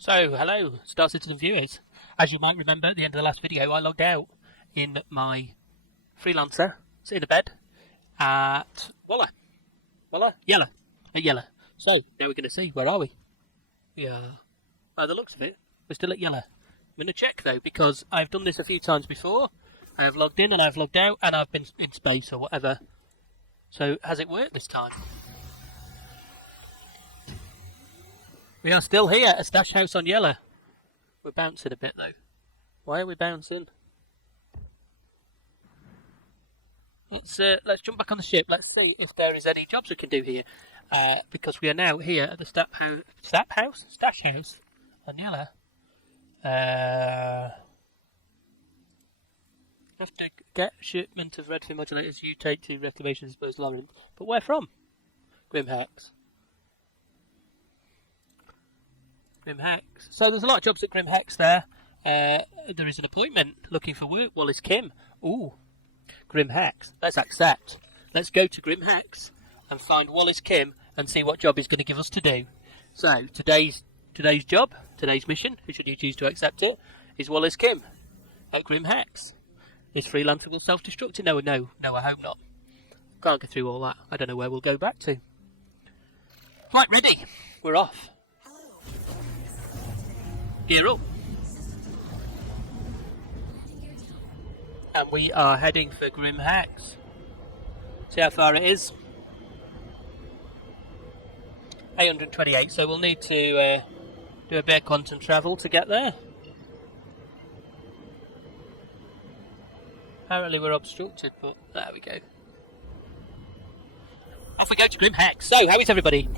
So, hello, Star Citizen viewers. As you might remember, at the end of the last video, I logged out in my freelancer, sitting in a bed, at Yellow. So, now we're going to see, where are we? We are, by the looks of it, we're still at Yellow. I'm going to check, though, because I've done this a few times before. I have logged in and I've logged out, and I've been in space or whatever. So, has it worked this time? We are still here at Stash House on Yellow. We're bouncing a bit though. Why are we bouncing? Let's jump back on the ship. Let's see if there is any jobs we can do here. Because we are now here at the Stash House on Yellow. Have to get shipment of redfin modulators. You take to reclamation disposed Lauren. But where from? Grim Hex. Grim Hex. So there's a lot of jobs at Grim Hex there. There is an appointment looking for work. Wallace Kim. Ooh. Grim Hex. Let's accept. Let's go to Grim Hex and find Wallace Kim and see what job he's going to give us to do. So today's job, today's mission, should you choose to accept it, is Wallace Kim at Grim Hex. This freelancer will self-destruct it. No, I hope not. Can't get through all that. I don't know where we'll go back to. Right, ready. We're off. Gear up. And we are heading for Grim Hex. See how far it is. 828, so we'll need to do a bit of quantum travel to get there. Apparently we're obstructed, but there we go. Off we go to Grim Hex. So, how is everybody?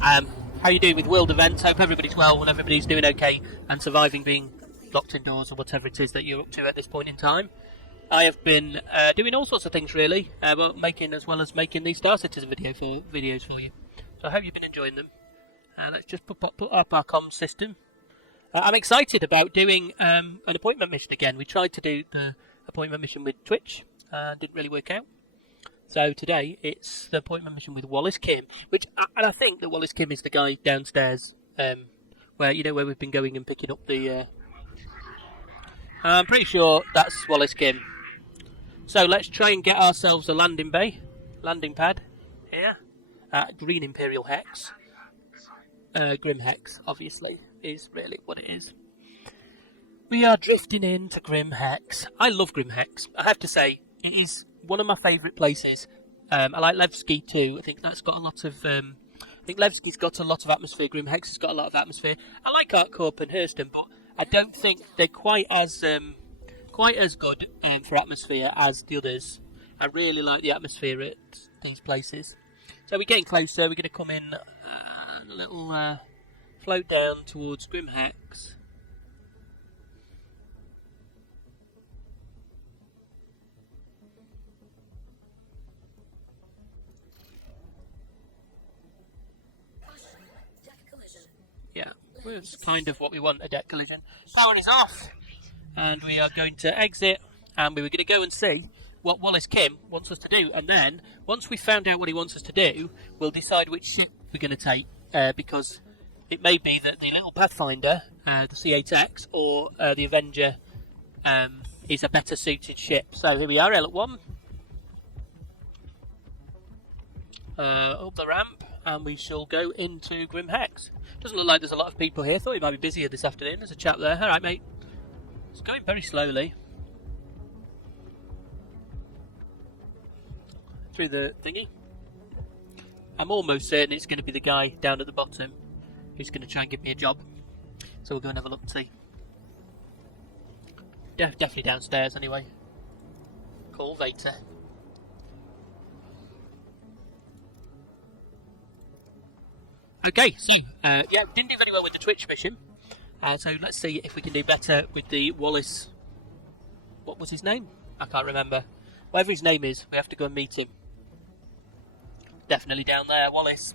How are you doing with world events? Hope everybody's well and everybody's doing okay and surviving being locked indoors or whatever it is that you're up to at this point in time. I have been doing all sorts of things really, but making these Star Citizen videos for you. So I hope you've been enjoying them. Let's just put up our comms system. I'm excited about doing an appointment mission again. We tried to do the appointment mission with Twitch, didn't really work out. So today it's the appointment mission with Wallace Kim, and I think that Wallace Kim is the guy downstairs, where we've been going and picking up the. I'm pretty sure that's Wallace Kim. So let's try and get ourselves a landing pad here at Green Imperial Hex. Grim Hex, obviously, is really what it is. We are drifting into Grim Hex. I love Grim Hex. I have to say, it is one of my favourite places. I like Levski too. I think that's got a lot of. I think Levski's got a lot of atmosphere. Grim Hex has got a lot of atmosphere. I like Artcorp and Hurston, but I don't think they're quite as good for atmosphere as the others. I really like the atmosphere at these places. So we're getting closer. We're going to come in a little float down towards Grim Hex. Yeah, it's kind of what we want, a deck collision. That one is off! And we are going to exit, and we were going to go and see what Wallace Kim wants us to do. And then, once we've found out what he wants us to do, we'll decide which ship we're going to take. Because it may be that the little Pathfinder, the C8X, or the Avenger is a better suited ship. So here we are, L1. Up the ramp. And we shall go into Grim Hex. Doesn't look like there's a lot of people here. Thought we might be busier this afternoon. There's a chap there. Alright, mate. It's going very slowly. Through the thingy. I'm almost certain it's going to be the guy down at the bottom who's going to try and give me a job. So we'll go and have a look and see. Definitely downstairs anyway. Call Vader. Okay, so, didn't do very well with the Twitch mission. So let's see if we can do better with the Wallace. What was his name? I can't remember. Whatever his name is, we have to go and meet him. Definitely down there, Wallace.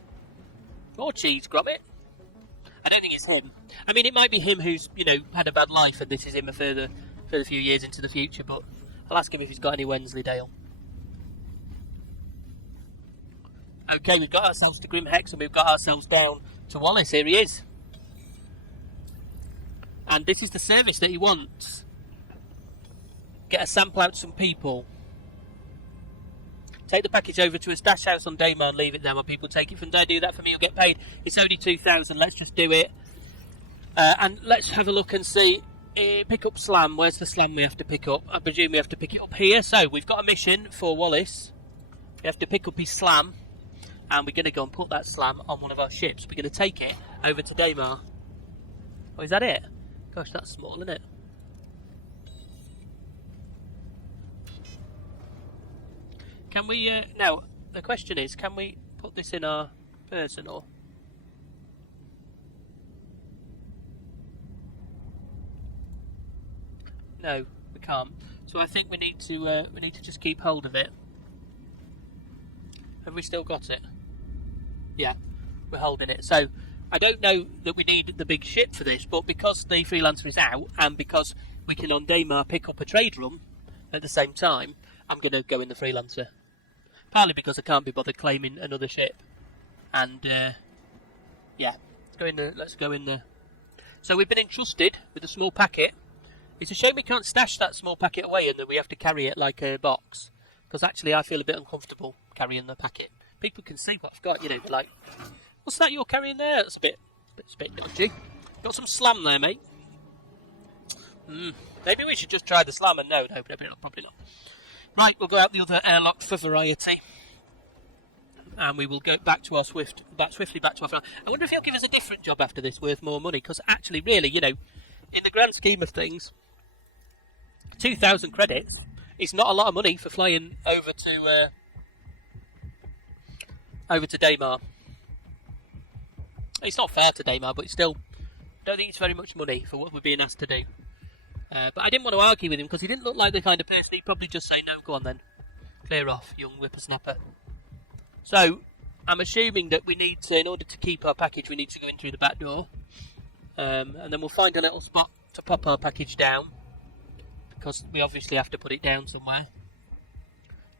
Or Cheese Gromit. I don't think it's him. I mean, it might be him who's, had a bad life and this is him a further few years into the future, but I'll ask him if he's got any Wensleydale. Okay, we've got ourselves to Grim Hex and we've got ourselves down to Wallace. Here he is. And this is the service that he wants. Get a sample out to some people. Take the package over to a stash house on Daymar and leave it there while people take it from there. Do that for me, you'll get paid. It's only 2,000, let's just do it. And let's have a look and see. Pick up slam. Where's the slam we have to pick up? I presume we have to pick it up here. So we've got a mission for Wallace. We have to pick up his slam, and we're going to go and put that slam on one of our ships. We're going to take it over to Daymar. Oh, is that it? Gosh, that's small, isn't it? Can we, now, the question is, can we put this in our personal? No, we can't. So I think we need to just keep hold of it. Have we still got it? Yeah, we're holding it. So I don't know that we need the big ship for this, but because the freelancer is out and because we can on Daymar pick up a trade run at the same time, I'm going to go in the freelancer. Partly because I can't be bothered claiming another ship. And yeah, let's go in there. So we've been entrusted with a small packet. It's a shame we can't stash that small packet away and that we have to carry it like a box. Because actually I feel a bit uncomfortable carrying the packet. People can see what I've got, you know, like, what's that you're carrying there? It's a bit dodgy. Got some slam there, mate. Maybe we should just try the slam and no, probably not. Right, we'll go out the other airlock for variety. And we will go back to our swiftly back to our... I wonder if he'll give us a different job after this worth more money. Because actually, really, you know, in the grand scheme of things, 2,000 credits is not a lot of money for flying over to Daymar. It's not fair to Daymar, but it's still, don't think it's very much money for what we're being asked to do. But I didn't want to argue with him because he didn't look like the kind of person he'd probably just say, no, go on then, clear off, young whippersnapper. So I'm assuming that we need to, in order to keep our package, we need to go in through the back door, and then we'll find a little spot to pop our package down, because we obviously have to put it down somewhere.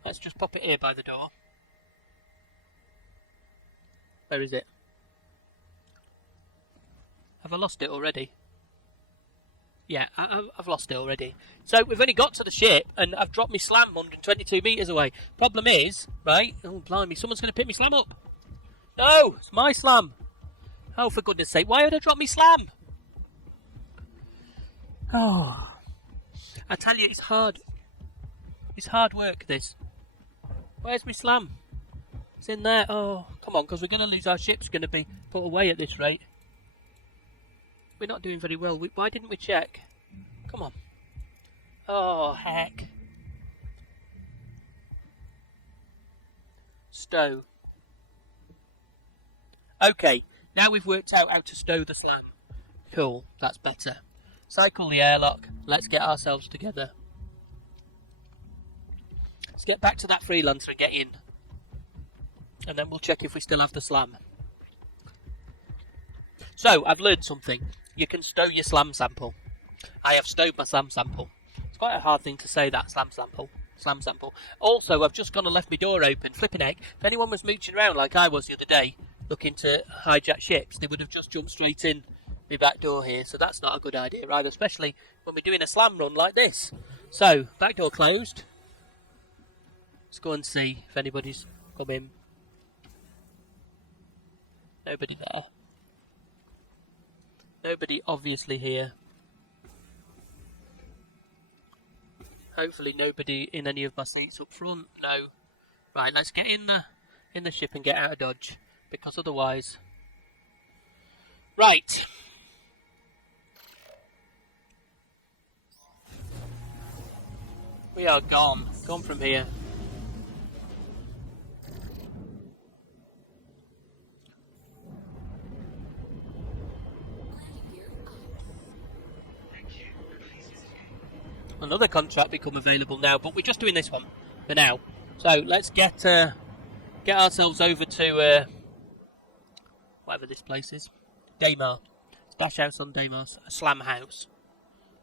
Let's just pop it here by the door. Where is it? Have I lost it already? Yeah, I've lost it already. So we've only got to the ship, and I've dropped my slam 122 metres away. Problem is, right, oh blimey, someone's going to pick my slam up. No, it's my slam. Oh, for goodness sake, why would I drop my slam? Oh, I tell you, it's hard. It's hard work, this. Where's my slam? It's in there. Oh, come on, because we're going to lose our ship's going to be put away at this rate. We're not doing very well. Why didn't we check? Come on. Oh, heck. Stow. Okay, now we've worked out how to stow the slam. Cool, that's better. Cycle the airlock. Let's get ourselves together. Let's get back to that freelancer and get in. And then we'll check if we still have the slam. So, I've learned something. You can stow your slam sample. I have stowed my slam sample. It's quite a hard thing to say, that, slam sample. Also, I've just gone and left my door open. Flipping heck, if anyone was mooching around like I was the other day, looking to hijack ships, they would have just jumped straight in my back door here. So that's not a good idea either, especially when we're doing a slam run like this. So, back door closed. Let's go and see if anybody's come in. Nobody there. Nobody obviously here. Hopefully nobody in any of my seats up front. No. Right, let's get in the ship and get out of Dodge, because otherwise... Right. We are gone. Gone from here. Another contract become available now, but we're just doing this one for now. So let's get ourselves over to whatever this place is, Daymar, Stash House on Daymar, Slam House.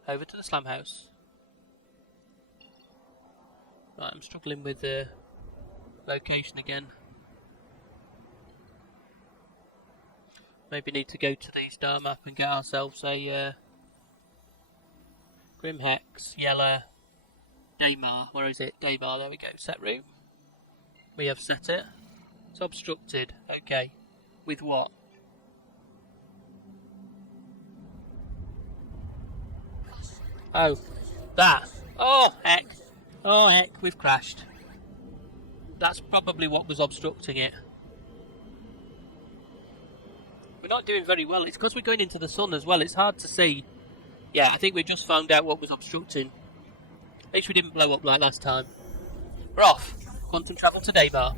Over to the Slam House. Right, I'm struggling with the location again. Maybe need to go to the star map and get ourselves a Grim Hex, Yellow, Daymar. Where is it? Daymar, there we go. Set route. We have set it. It's obstructed. Okay. With what? Oh, that. Oh, heck. Oh, heck, we've crashed. That's probably what was obstructing it. We're not doing very well. It's because we're going into the sun as well. It's hard to see. Yeah, I think we just found out what was obstructing. At least we didn't blow up like last time. We're off. Quantum travel to Daymar.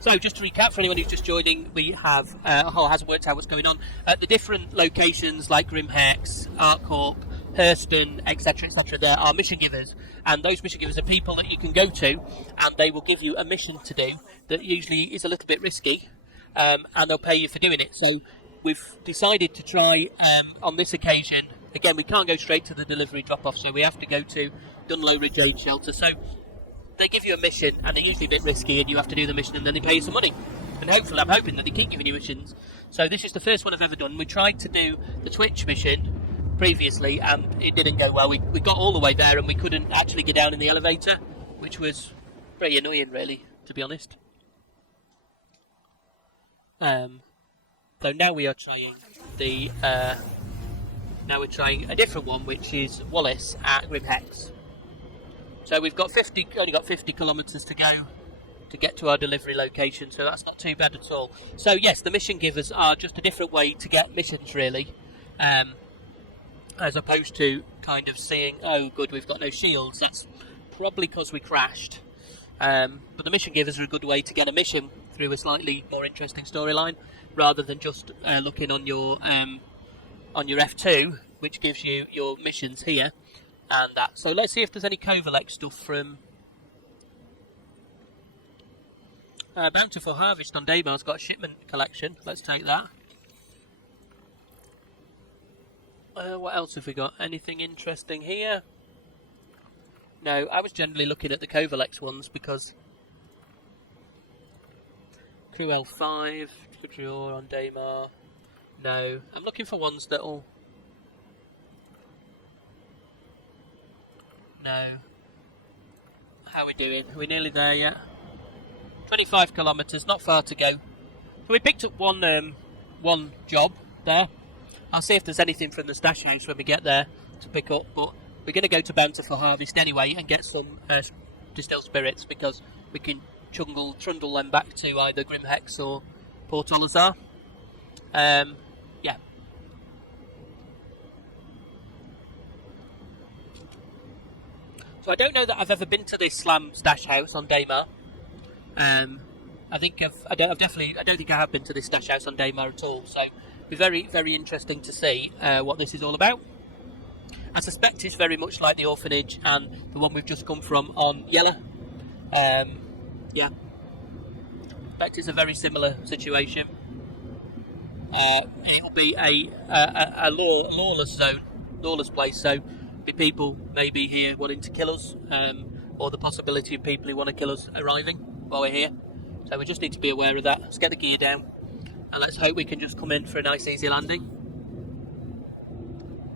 So, just to recap for anyone who's just joining, we have, hasn't worked out what's going on. At the different locations like Grim Hex, Arkhawk, Hurston, etc., there are mission givers. And those mission givers are people that you can go to, and they will give you a mission to do that usually is a little bit risky, and they'll pay you for doing it. So, we've decided to try, on this occasion, again, we can't go straight to the delivery drop-off, so we have to go to Dunlow Ridge Aid Shelter. So, they give you a mission, and they're usually a bit risky, and you have to do the mission, and then they pay you some money. And hopefully, I'm hoping that they keep giving you missions. So this is the first one I've ever done. We tried to do the Twitch mission previously, and it didn't go well. We got all the way there, and we couldn't actually get down in the elevator, which was pretty annoying, really, to be honest. So now we are trying now we're trying a different one, which is Wallace at Grim Hex. So we've got only got 50 kilometres to go to get to our delivery location, so that's not too bad at all. So yes, the mission givers are just a different way to get missions, really, as opposed to kind of seeing, oh good, we've got no shields. That's probably because we crashed. But the mission givers are a good way to get a mission through a slightly more interesting storyline, rather than just looking on your F2, which gives you your missions here. And that. So let's see if there's any Kovalek stuff from Bountiful Harvest on Daymar's got a shipment collection. Let's take that. What else have we got? Anything interesting here? No, I was generally looking at the Kovalek ones because Crew L5, Quadrior on Daymar. No, I'm looking for ones that'll. No. How are we doing? Are we nearly there yet? 25 kilometres, not far to go. So we picked up one job there. I'll see if there's anything from the stash house when we get there to pick up, but we're going to go to Bountiful Harvest anyway and get some distilled spirits, because we can trundle them back to either Grim Hex or Port Olisar. Yeah. So I don't know that I've ever been to this Slam stash house on Daymar. I don't think I have been to this stash house on Daymar at all. So it'll be very, very interesting to see what this is all about. I suspect it's very much like the orphanage and the one we've just come from on Yellow. Yeah. I suspect it's a very similar situation. It'll be a lawless zone, lawless place. So be people maybe here wanting to kill us, or the possibility of people who want to kill us arriving while we're here. So we just need to be aware of that. Let's get the gear down, and let's hope we can just come in for a nice easy landing.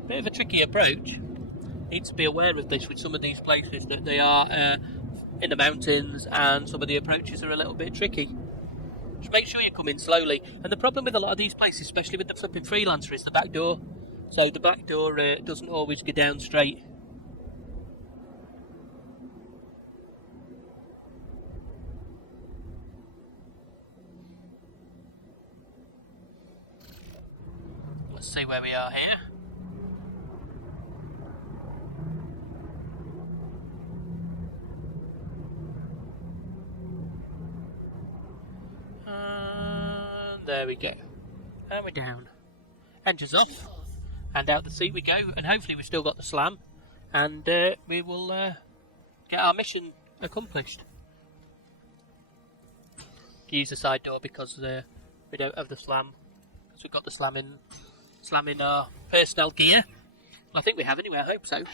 Bit of a tricky approach. Need to be aware of this with some of these places, that they are in the mountains, and some of the approaches are a little bit tricky. Just make sure you come in slowly. And the problem with a lot of these places, especially with the flipping freelancer, is the back door. So the back door doesn't always go down straight. Let's see where we are here. And there we go. And we're down. Engines off. And out the seat we go, and hopefully we've still got the Slam, and we will get our mission accomplished. Use the side door because we don't have the Slam, because we've got the Slam in our personnel gear. Well, I think we have anyway, I hope so.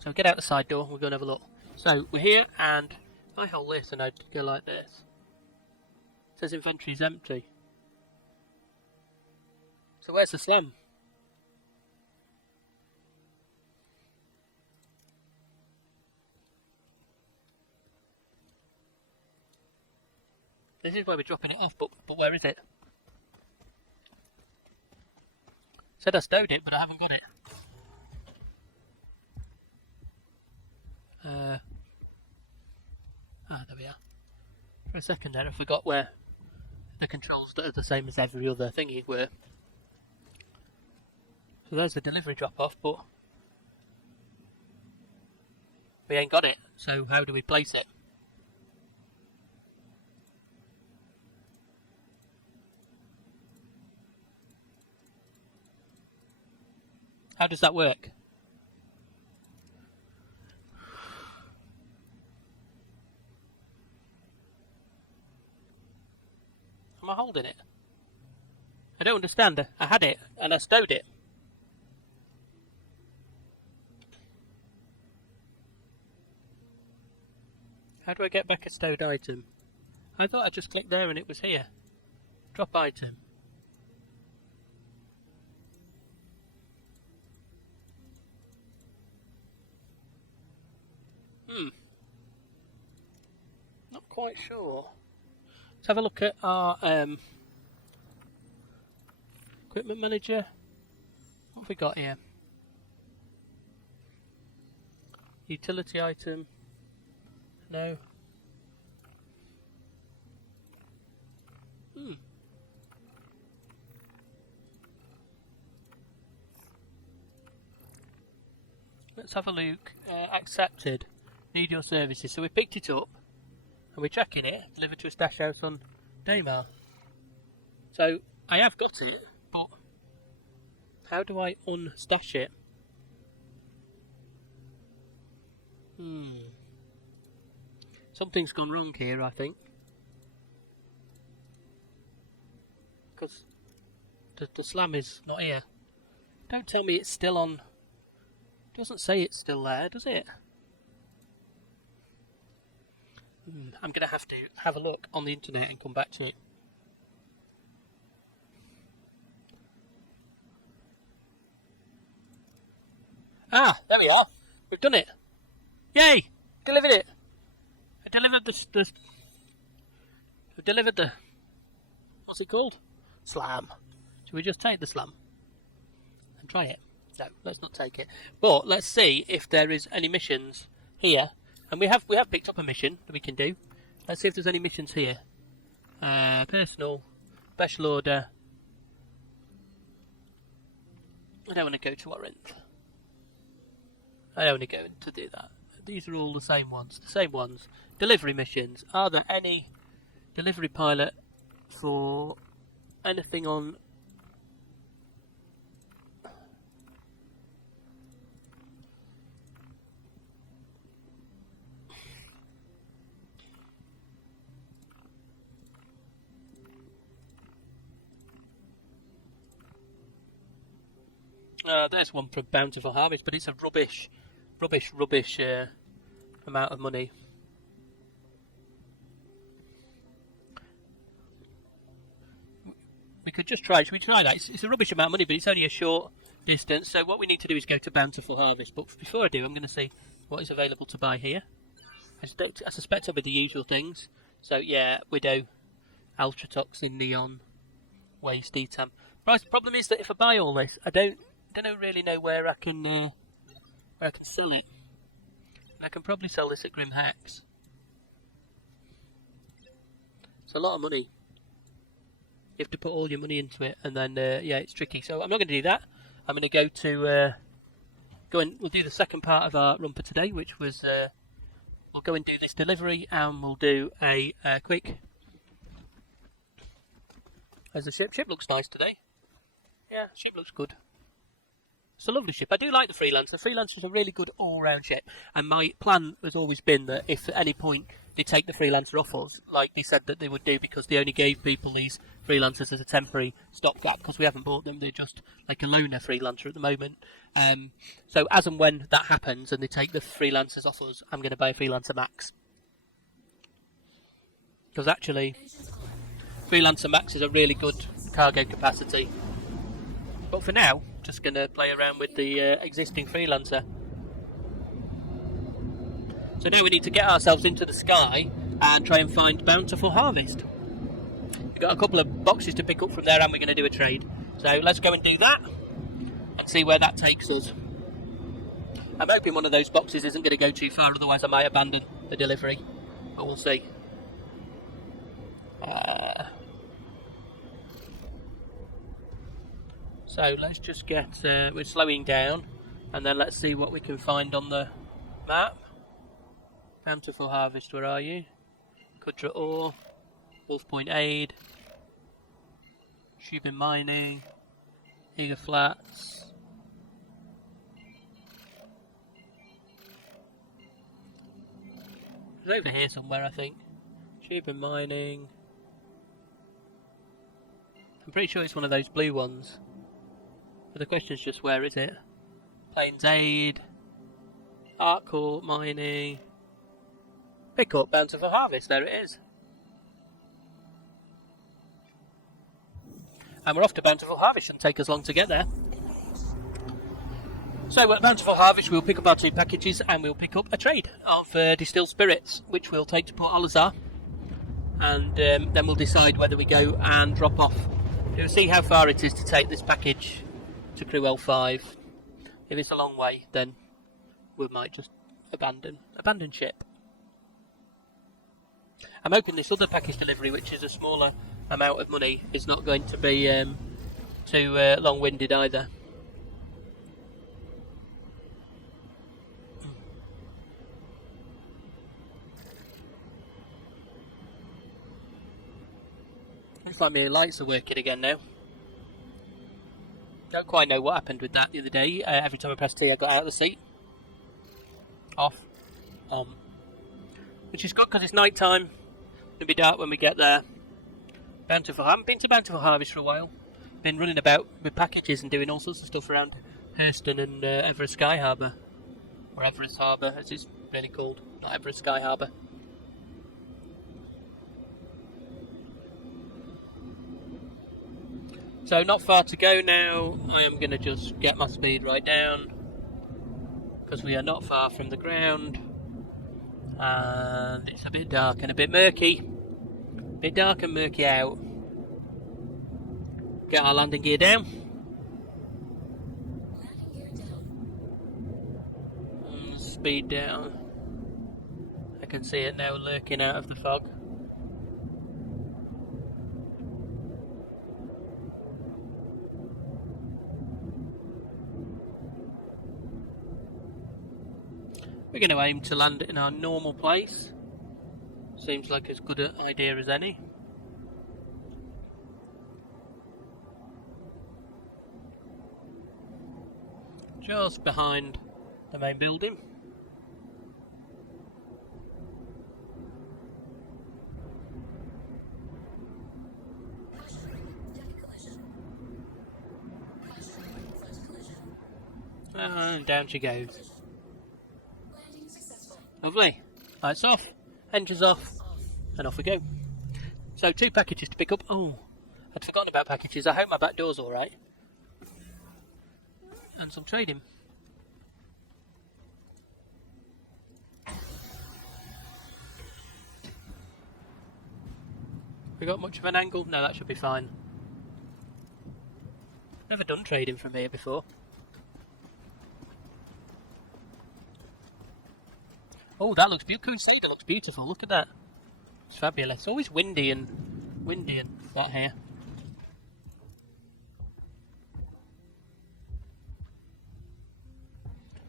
So get out the side door, we'll go and have a look. So we're here, and if I hold this and I go like this, it says inventory's empty. So where's the Slam? This is where we're dropping it off, but where is it? Said I stowed it, but I haven't got it. There we are. For a second there, I forgot where the controls that are the same as every other thingy were. So there's the delivery drop-off, but we ain't got it. So how do we place it? How does that work? Am I holding it? I don't understand. I had it and I stowed it. How do I get back a stowed item? I thought I just clicked there and it was here. Drop item. Not quite sure. Let's have a look at our equipment manager. What have we got here? Utility item. No. Let's have a look. Accepted. Need your services. So we picked it up and we're tracking it. Delivered to a stash house on Daymar. So I have got it, but how do I unstash it? Something's gone wrong here, I think. Because the slam is not here. Don't tell me it's still on. It doesn't say it's still there, does it? I'm going to have a look on the internet and come back to it. Ah, there we are. We've done it. Yay! Delivered it. I delivered the what's it called? Slam. Should we just take the slam and try it? No, let's not take it. But let's see if there is any missions here. And we have picked up a mission that we can do. Let's see if there's any missions here. Personal, special order. I don't want to go to Orinth. I don't want to go to do that. These are all the same ones. The same ones. Delivery missions. Are there any delivery pilot for anything on... There's one for Bountiful Harvest, but it's a rubbish amount of money. We could just try. Should we try that? It's a rubbish amount of money, but it's only a short distance. So what we need to do is go to Bountiful Harvest. But before I do, I'm going to see what is available to buy here. I suspect it'll be the usual things. So yeah, Widow, Ultratoxin, Neon, Waste, Etam. Right, the problem is that if I buy all this, I don't really know where I can sell it. And I can probably sell this at Grim Hex. It's a lot of money. You have to put all your money into it, and then yeah, it's tricky. So I'm not going to do that. I'm going to go to we'll do the second part of our run for today, which was we'll go and do this delivery, and we'll do a quick. As the ship looks nice today. Yeah, ship looks good. It's a lovely ship. I do like the Freelancer. Freelancer's a really good all-round ship. And my plan has always been that if at any point they take the Freelancer off us, like they said that they would do, because they only gave people these Freelancers as a temporary stopgap, because we haven't bought them. They're just like a loaner Freelancer at the moment. So as and when that happens and they take the Freelancers off us, I'm going to buy a Freelancer Max. Because actually, Freelancer Max is a really good cargo capacity. But for now, just going to play around with the existing Freelancer. So now we need to get ourselves into the sky and try and find Bountiful Harvest. got a couple of boxes to pick up from there, and we're going to do a trade. So let's go and do that and see where that takes us. I'm hoping one of those boxes isn't going to go too far, otherwise I might abandon the delivery, but we'll see. So let's just get, we're slowing down, and then let's see what we can find on the map. Bountiful Harvest, where are you? Kudra Ore, Wolf Point Aid, Shubin Mining, Eager Flats. It's over here somewhere, I think. Shubin Mining. I'm pretty sure it's one of those blue ones. But the question is just, where is it? Plains Aid, Art Court Mining. Pick up Bountiful Harvest, there it is. And we're off to Bountiful Harvest, shouldn't take us long to get there. So at Bountiful Harvest we'll pick up our 2 packages and we'll pick up a trade of distilled spirits, which we'll take to Port Olazar. And then we'll decide whether we go and drop off. We'll see how far it is to take this package to Crew L5. If it's a long way, then we might just abandon ship. I'm hoping this other package delivery, which is a smaller amount of money, is not going to be too long-winded either. Looks like my lights are working again now. Don't quite know what happened with that the other day. Every time I pressed T, I got out of the seat. Off. On. Which is good because it's night time. It'll be dark when we get there. Bountiful. I haven't been to Bountiful Harvest for a while. Been running about with packages and doing all sorts of stuff around Hurston and Everest Sky Harbour. Or Everest Harbour, as it's really called. Not Everest Sky Harbour. So not far to go now. I am going to just get my speed right down, because we are not far from the ground, and it's a bit dark and a bit murky. A bit dark and murky out. Get our landing gear down. And speed down. I can see it now lurking out of the fog. We're going to aim to land in our normal place. Seems like as good an idea as any. Just behind the main building. And down she goes. Lovely. Lights off, engines off, and off we go. So 2 packages to pick up. Oh, I'd forgotten about packages. I hope my back door's alright. And some trading. We got much of an angle? No, that should be fine. Never done trading from here before. Oh, that looks beautiful. Crusader looks beautiful. Look at that. It's fabulous. It's always windy and that here.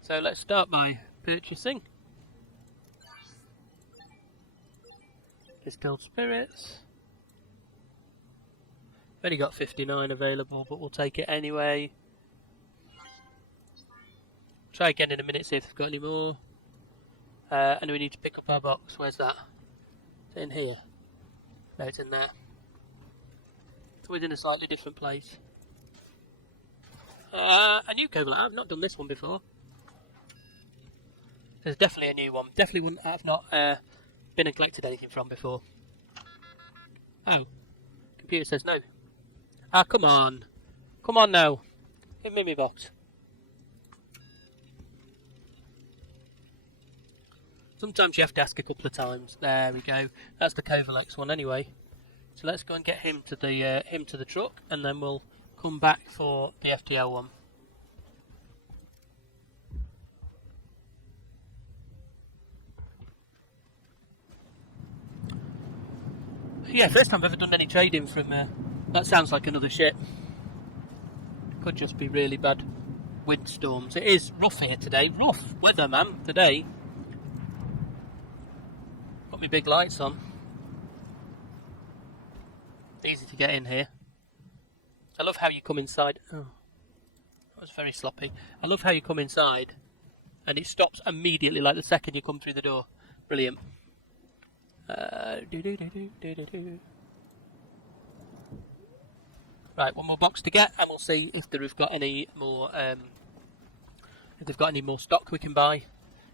So let's start by purchasing distilled spirits. I've only got 59 available, but we'll take it anyway. Try again in a minute, see if they've got any more. And we need to pick up our box. Where's that? Is it in here? No, it's in there. It's always in a slightly different place. A new cable. I've not done this one before. There's definitely a new one. Definitely one I've not been and collected anything from before. Oh. Computer says no. Ah, come on. Come on now. Give me my box. Sometimes you have to ask a couple of times. There we go. That's the Covalex one anyway. So let's go and get him to the truck, and then we'll come back for the FTL one. Yeah, first time I've ever done any trading from. That sounds like another ship. Could just be really bad windstorms. It is rough here today. Rough weather, man. Today. Got my big lights on. Easy to get in here. I love how you come inside. Oh, that was very sloppy. I love how you come inside and it stops immediately, like the second you come through the door. Brilliant. Right, one more box to get, and we'll see if they've got any more. If they've got any more stock we can buy,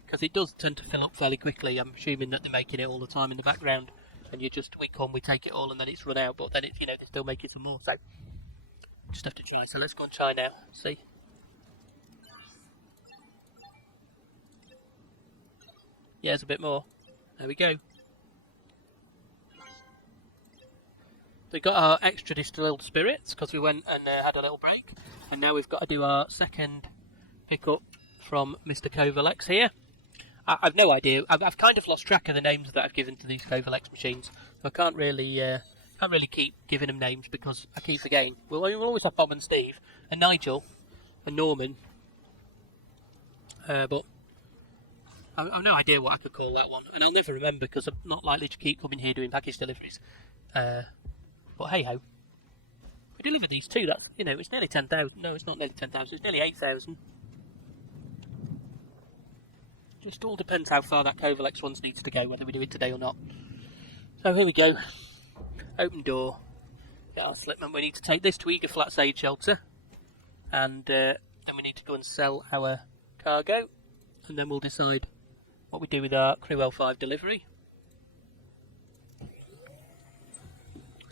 because it does tend to fill up fairly quickly. I'm assuming that they're making it all the time in the background, and we come, we take it all, and then it's run out. But then it's they're still making some more. So just have to try. So let's go and try now. See. Yeah, there's a bit more. There we go. We got our extra distilled spirits because we went and had a little break, and now we've got to do our second pickup from Mr. Covalex here. I've no idea. I've kind of lost track of the names that I've given to these Covalex machines. So I can't really keep giving them names because I keep forgetting. We'll always have Bob and Steve and Nigel and Norman, but I've no idea what I could call that one, and I'll never remember because I'm not likely to keep coming here doing package deliveries. But hey ho, we deliver these too. That's it's nearly 10,000. No, it's not nearly 10,000. It's nearly 8,000. Just all depends how far that Covalex ones needs to go, whether we do it today or not. So here we go. Open door. Get our slipment. We need to take this to Eager Flats Aid Shelter, and then we need to go and sell our cargo, and then we'll decide what we do with our Crew L5 delivery.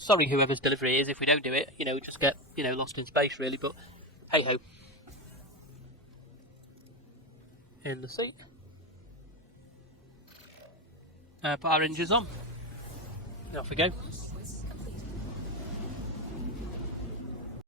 Sorry, whoever's delivery it is, if we don't do it, we just get lost in space really. But hey ho. In the seat. Put our engines on. Off we go.